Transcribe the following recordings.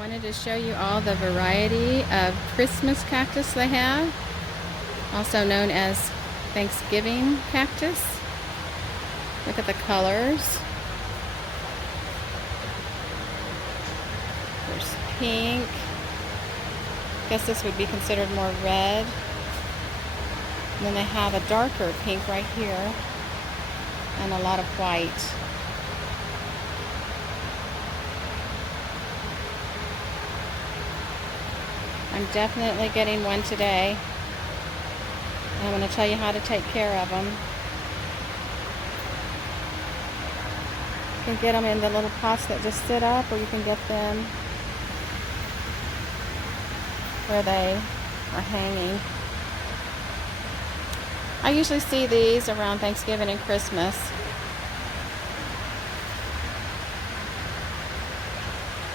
Wanted to show you all the variety of Christmas cactus they have, also known as Thanksgiving cactus. Look at the colors. There's pink. I guess this would be considered more red. And then they have a darker pink right here and a lot of white. I'm definitely getting one today. And I'm going to tell you how to take care of them. You can get them in the little pots that just sit up, or you can get them where they are hanging. I usually see these around Thanksgiving and Christmas.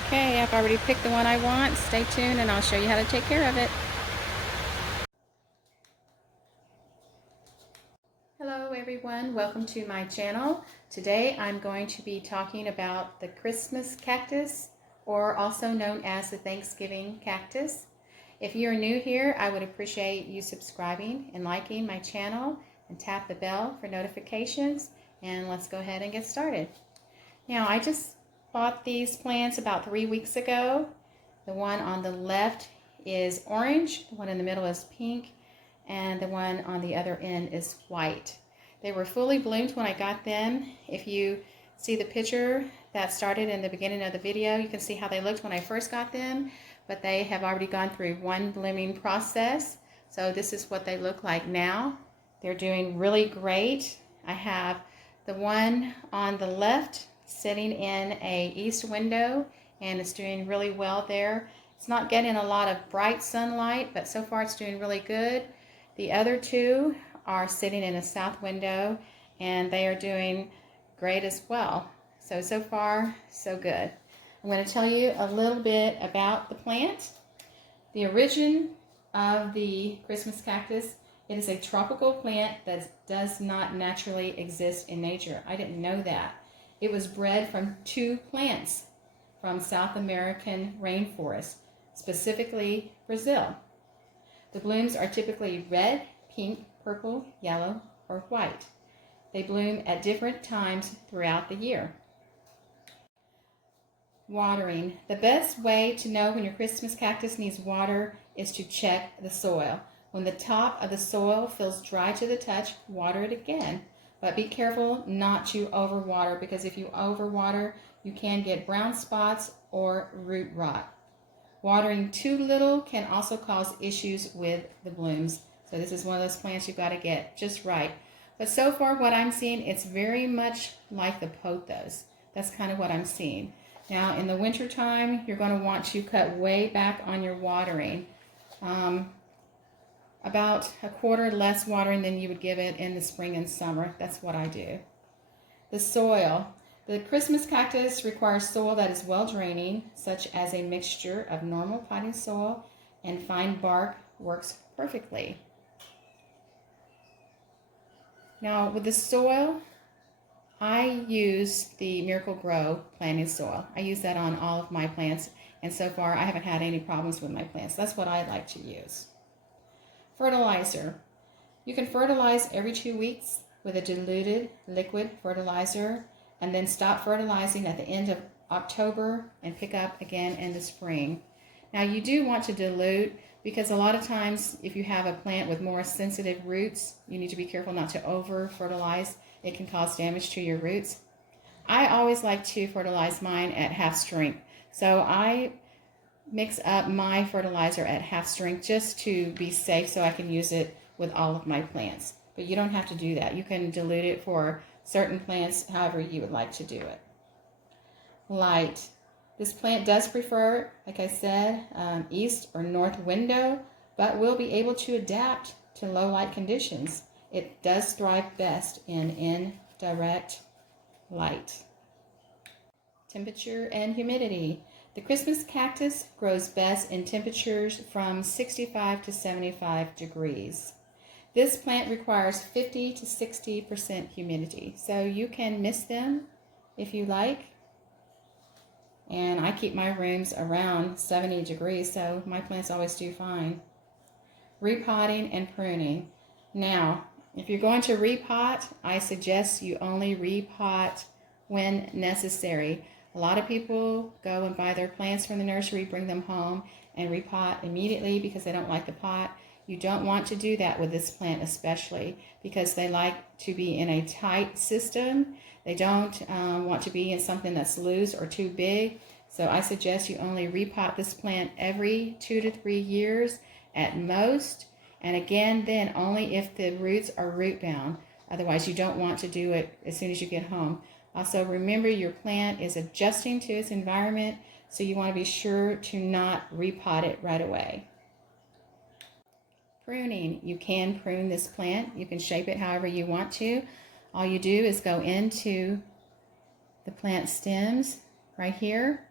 Okay, I've already picked the one I want. Stay tuned and I'll show you how to take care of it. Hello everyone, welcome to my channel. Today I'm going to be talking about the Christmas cactus, or also known as the Thanksgiving cactus. If you're new here, I would appreciate you subscribing and liking my channel and tap the bell for notifications, and let's go ahead and get started. Now, I just bought these plants about 3 weeks ago. The one on the left is orange, the one in the middle is pink, and the one on the other end is white. They were fully bloomed when I got them. If you see the picture that started in the beginning of the video, you can see how they looked when I first got them, but they have already gone through one blooming process. So this is what they look like now. They're doing really great. I have the one on the left sitting in a east window, and it's doing really well there. It's not getting a lot of bright sunlight, but so far it's doing really good. The other two are sitting in a south window, and they are doing great as well. So far, so good. I'm going to tell you a little bit about the plant. The origin of the Christmas cactus, it is a tropical plant that does not naturally exist in nature. I didn't know that. It was bred from two plants from South American rainforest, specifically Brazil. The blooms are typically red, pink, purple, yellow, or white. They bloom at different times throughout the year. Watering. The best way to know when your Christmas cactus needs water is to check the soil. When the top of the soil feels dry to the touch, water it again. But be careful not to overwater, because if you overwater, you can get brown spots or root rot. Watering too little can also cause issues with the blooms. So this is one of those plants you've got to get just right. But so far what I'm seeing, it's very much like the pothos. That's kind of what I'm seeing. Now in the winter time, you're going to want to cut way back on your watering. About a quarter less watering than you would give it in the spring and summer. That's what I do. The soil. The Christmas cactus requires soil that is well draining, such as a mixture of normal potting soil and fine bark works perfectly. Now with the soil, I use the Miracle-Gro planting soil. I use that on all of my plants, and so far I haven't had any problems with my plants. That's what I like to use. Fertilizer. You can fertilize every 2 weeks with a diluted liquid fertilizer, and then stop fertilizing at the end of October and pick up again in the spring. Now you do want to dilute, because a lot of times if you have a plant with more sensitive roots, you need to be careful not to over fertilize. It can cause damage to your roots. I always like to fertilize mine at half strength. So I mix up my fertilizer at half strength just to be safe, so I can use it with all of my plants. But you don't have to do that. You can dilute it for certain plants however you would like to do it. Light. This plant does prefer, like I said, east or north window, but will be able to adapt to low light conditions. It does thrive best in indirect light. Temperature and humidity. The Christmas cactus grows best in temperatures from 65 to 75 degrees. This plant requires 50 to 60% humidity, so you can miss them if you like. And I keep my rooms around 70 degrees, so my plants always do fine. Repotting and pruning. Now, if you're going to repot, I suggest you only repot when necessary. A lot of people go and buy their plants from the nursery, bring them home, and repot immediately because they don't like the pot. You don't want to do that with this plant especially because they like to be in a tight system. They don't want to be in something that's loose or too big. So I suggest you only repot this plant every 2 to 3 years at most. And again, then only if the roots are root bound. Otherwise, you don't want to do it as soon as you get home. Also, remember your plant is adjusting to its environment, so you want to be sure to not repot it right away. Pruning. You can prune this plant. You can shape it however you want to. All you do is go into the plant stems right here,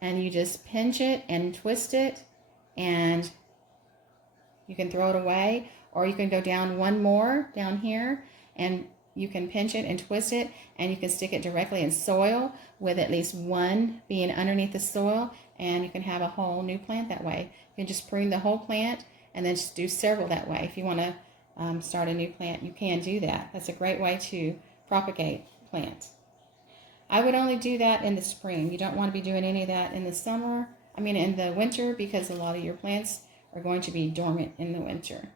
and you just pinch it and twist it, and you can throw it away, or you can go down one more down here, and you can pinch it and twist it, and you can stick it directly in soil with at least one being underneath the soil, and you can have a whole new plant that way. You can just prune the whole plant and then just do several that way. If you want to start a new plant, you can do that. That's a great way to propagate plants. I would only do that in the spring. You don't want to be doing any of that in the summer, in the winter, because a lot of your plants are going to be dormant in the winter.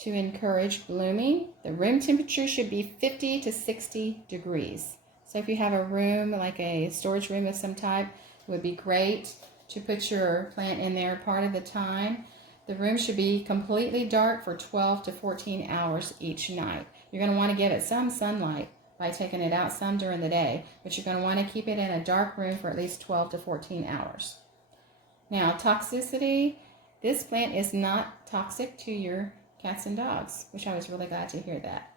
To encourage blooming, the room temperature should be 50 to 60 degrees. So if you have a room, like a storage room of some type, it would be great to put your plant in there part of the time. The room should be completely dark for 12 to 14 hours each night. You're going to want to give it some sunlight by taking it out some during the day, but you're going to want to keep it in a dark room for at least 12 to 14 hours. Now, toxicity. This plant is not toxic to your cats and dogs, which I was really glad to hear that.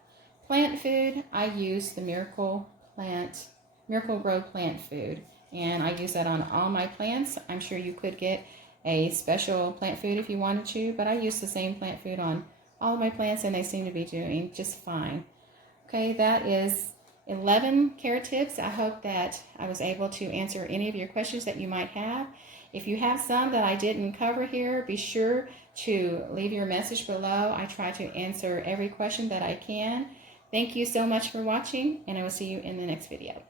Plant food, I use the Miracle Grow plant food, and I use that on all my plants. I'm sure you could get a special plant food if you wanted to, but I use the same plant food on all of my plants, and they seem to be doing just fine. Okay, that is 11 care tips. I hope that I was able to answer any of your questions that you might have. If you have some that I didn't cover here, be sure to leave your message below. I try to answer every question that I can. Thank you so much for watching, and I will see you in the next video.